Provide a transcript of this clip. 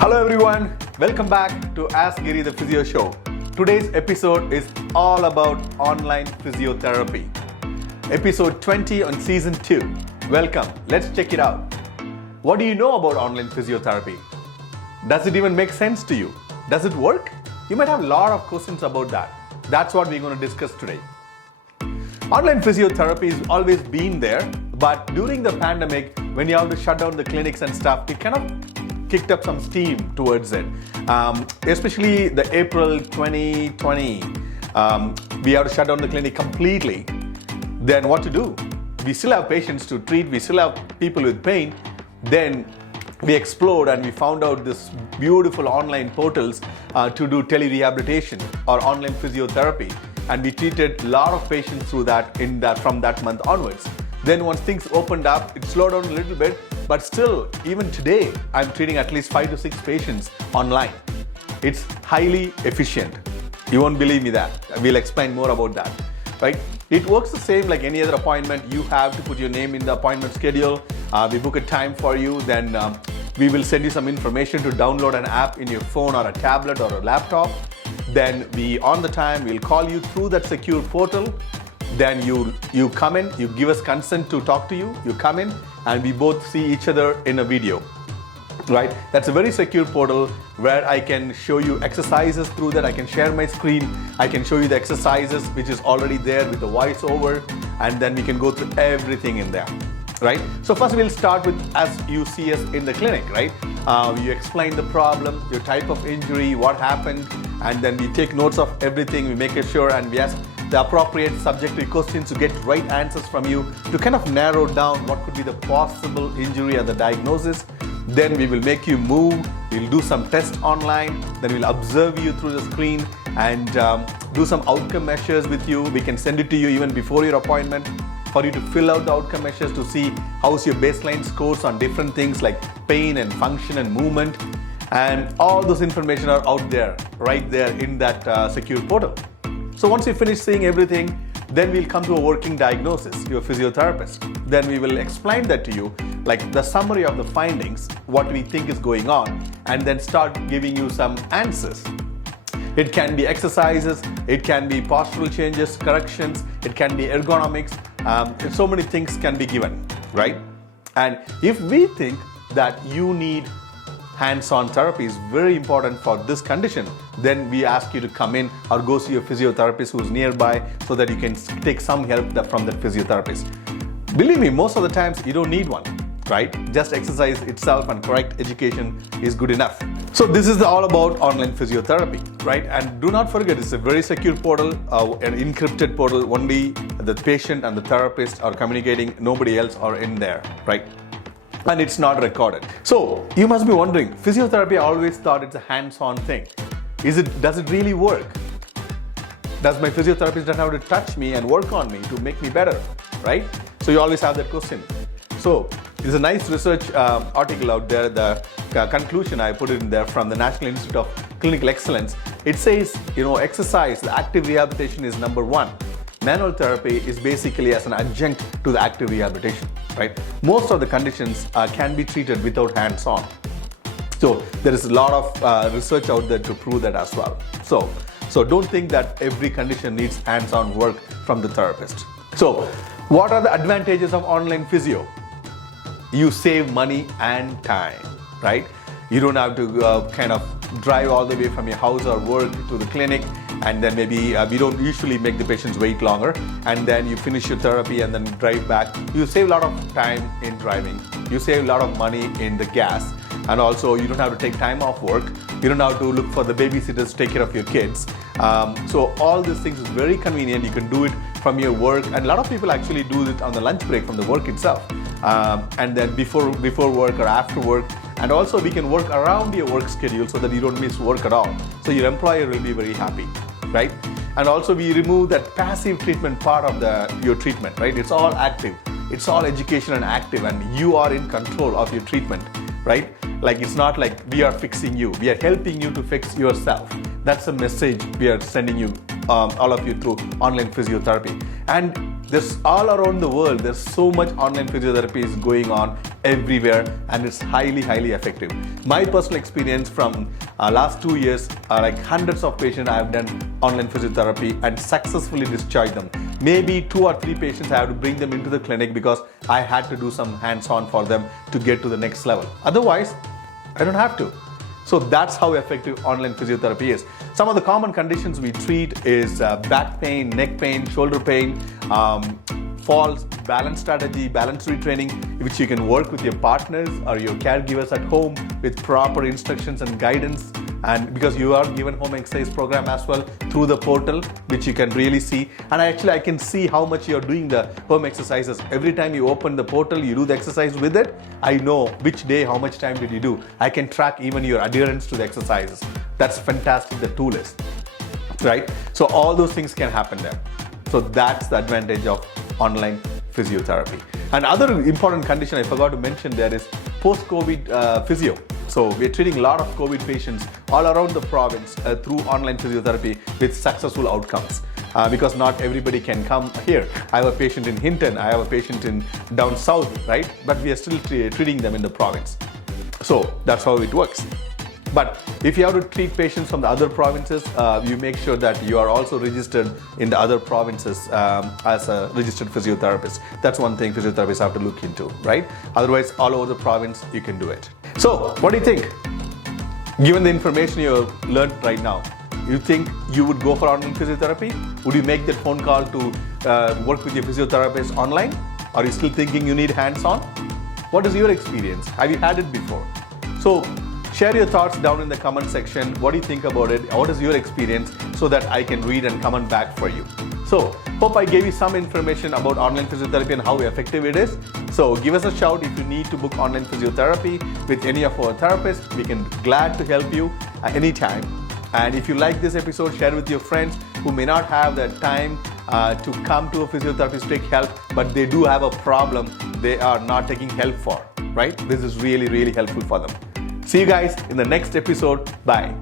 Hello everyone, welcome back to Ask Giri the Physio Show. Today's episode is all about online physiotherapy. Episode 20 on season 2. Welcome, let's check it out. What do you know about online physiotherapy? Does it even make sense to you? Does it work? You might have a lot of questions about that. That's what we're going to discuss today. Online physiotherapy has always been there, but during the pandemic, when you have to shut down the clinics and stuff, it kind of kicked up some steam towards it. Especially the April 2020, we have to shut down the clinic completely. Then what to do? We still have patients to treat, we still have people with pain. Then we explored and we found out this beautiful online portals to do tele-rehabilitation or online physiotherapy. And we treated a lot of patients through that from that month onwards. Then once things opened up, it slowed down a little bit, but still, even today, I'm treating at least 5 to 6 patients online. It's highly efficient. You won't believe me that. We'll explain more about that, right? It works the same like any other appointment. You have to put your name in the appointment schedule. We book a time for you. Then we will send you some information to download an app in your phone or a tablet or a laptop. Then on the time, we'll call you through that secure portal. Then you come in, you give us consent to talk to you, you come in and we both see each other in a video, right? That's a very secure portal where I can show you exercises through that. I can share my screen, I can show you the exercises which is already there with the voiceover, and then we can go through everything in there, right? So first we'll start with as you see us in the clinic, right? You explain the problem, your type of injury, what happened, and then we take notes of everything, we make sure and we ask the appropriate subjective questions to get right answers from you to kind of narrow down what could be the possible injury or the diagnosis. Then we will make you move, we'll do some tests online, then we'll observe you through the screen and do some outcome measures with you. We can send it to you even before your appointment for you to fill out the outcome measures to see how's your baseline scores on different things like pain and function and movement. And all those information are out there, right there in that secure portal. So once you finish seeing everything, then we'll come to a working diagnosis, your physiotherapist. Then we will explain that to you, like the summary of the findings, what we think is going on, and then start giving you some answers. It can be exercises, it can be postural changes, corrections, it can be ergonomics, so many things can be given, right? And if we think that you need hands-on therapy is very important for this condition, then we ask you to come in or go see a physiotherapist who's nearby so that you can take some help from that physiotherapist. Believe me, most of the times you don't need one, right? Just exercise itself and correct education is good enough. So this is all about online physiotherapy, right? And do not forget, it's a very secure portal, an encrypted portal. Only the patient and the therapist are communicating, nobody else are in there, right? And it's not recorded. So you must be wondering, physiotherapy, I always thought it's a hands-on thing. Does it really work? Does my physiotherapist not have to touch me and work on me to make me better, right? So you always have that question. So there's a nice research article out there, the conclusion I put it in there from the National Institute of Clinical Excellence. It says, exercise, the active rehabilitation is number 1. Manual therapy is basically as an adjunct to the active rehabilitation, right? Most of the conditions can be treated without hands-on. So there is a lot of research out there to prove that as well. So don't think that every condition needs hands-on work from the therapist. So what are the advantages of online physio? You save money and time, right? You don't have to kind of drive all the way from your house or work to the clinic, and then maybe we don't usually make the patients wait longer, and then you finish your therapy and then drive back. You save a lot of time in driving. You save a lot of money in the gas, and also you don't have to take time off work. You don't have to look for the babysitters to take care of your kids. So all these things is very convenient. You can do it from your work, and a lot of people actually do it on the lunch break from the work itself, and then before work or after work. And also we can work around your work schedule so that you don't miss work at all. So your employer will be very happy, right? And also we remove that passive treatment part of your treatment, right? It's all active. It's all education and active, and you are in control of your treatment, right? Like it's not like we are fixing you. We are helping you to fix yourself. That's the message we are sending you all of you through online physiotherapy. And there's all around the world, there's so much online physiotherapy is going on everywhere, and it's highly effective. My personal experience from last 2 years, like hundreds of patients I have done online physiotherapy and successfully discharged them. Maybe 2 or 3 patients I have to bring them into the clinic because I had to do some hands-on for them to get to the next level. Otherwise, I don't have to. So that's how effective online physiotherapy is. Some of the common conditions we treat is back pain, neck pain, shoulder pain, falls, balance strategy, balance retraining, which you can work with your partners or your caregivers at home with proper instructions and guidance. And because you are given home exercise program as well through the portal, which you can really see. And I can see how much you're doing the home exercises. Every time you open the portal, you do the exercise with it. I know which day, how much time did you do. I can track even your adherence to the exercises. That's fantastic, the tool is, right? So all those things can happen there. So that's the advantage of online physiotherapy. And other important condition I forgot to mention there is post-COVID physio. So we're treating a lot of COVID patients all around the province through online physiotherapy with successful outcomes. Because not everybody can come here. I have a patient in Hinton, I have a patient in down south, right? But we are still treating them in the province. So that's how it works. But if you have to treat patients from the other provinces, you make sure that you are also registered in the other provinces as a registered physiotherapist. That's one thing physiotherapists have to look into, right? Otherwise, all over the province, you can do it. So, what do you think? Given the information you have learned right now, you think you would go for online physiotherapy? Would you make that phone call to work with your physiotherapist online? Are you still thinking you need hands-on? What is your experience? Have you had it before? So, share your thoughts down in the comment section. What do you think about it? What is your experience so that I can read and comment back for you? So, hope I gave you some information about online physiotherapy and how effective it is. So, give us a shout if you need to book online physiotherapy with any of our therapists. We can glad to help you at any time. And if you like this episode, share with your friends who may not have the time to come to a physiotherapist to take help, but they do have a problem they are not taking help for, right? This is really helpful for them. See you guys in the next episode. Bye.